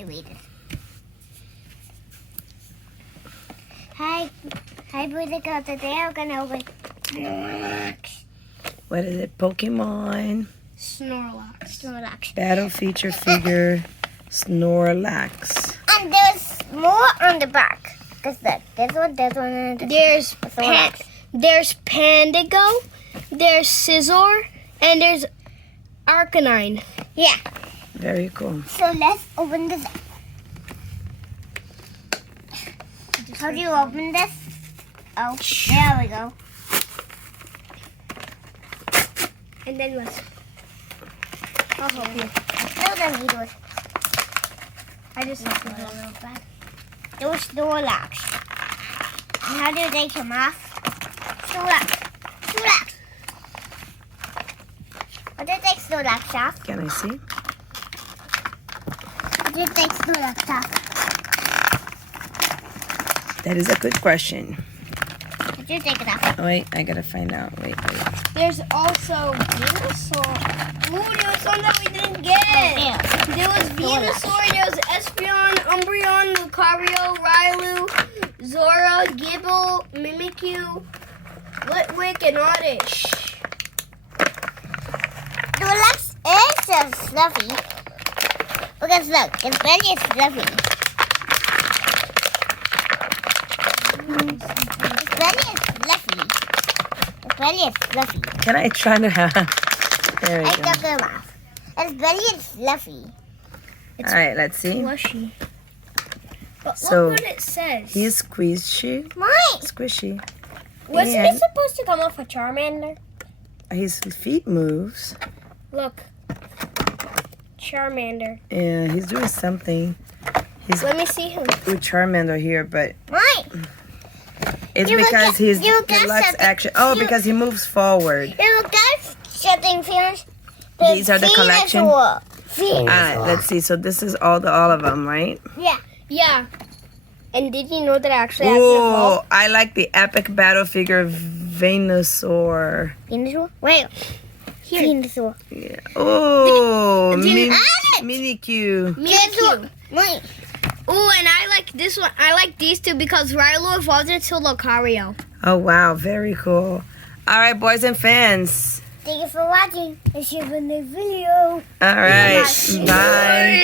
I read it. Hi, boys and girls. Today I'm gonna open Snorlax. What is it? Pokemon Snorlax. Battle Feature Figure Snorlax. And there's more on the back. Cause look, there's one, and There's Pandigo, there's Scizor, and there's Arcanine. Yeah. Very cool. So let's open this. How do you open this? Oh, there we go. And then what? I'll help you. Still the needles. I just have to A little bit. Those Snorlax. And how do they come off? Snorlax. How do you take Snorlax off? Can I see? How do you take Snorlax off? That is a good question. How do you take it off? Wait, I gotta find out. Wait. There's also Venusaur. Ooh, there was some that we didn't get. There was Venusaur, there was Espeon, Umbreon, Lucario, Railu, Zora, Gible, Mimikyu, Litwick, and Oddish. Snorlax is so fluffy. Because look, its belly is fluffy. Its belly is fluffy. Its belly is fluffy. Can I try to have? There we I go. took them off. Its belly is fluffy. All right, let's see. Slushy. But So, look what it says. He's squishy. Mine. Squishy. Wasn't and it supposed to come off a Charmander? His feet moves. Look. Charmander. Yeah, he's doing something. He's Let me see him. with Charmander here, but Mine. it's You look because at- he's you look at deluxe something- action. Oh, you- because he moves forward. Look, that's something fierce. These are the collection? Venusaur. All right, let's see. So this is all of them, right? Yeah. Yeah. And did you know that I actually have to Oh, evolve? I like the epic battle figure Venusaur. Venusaur? Wait. Here. Venusaur. Yeah. Oh, Did- Mimikyu. Mimikyu. Mine. Ooh, and I like this one. I like these two because Railu evolved into Lucario. Oh wow, very cool. All right, boys and fans. Thank you for watching. And see you in the video. All right, Bye. bye.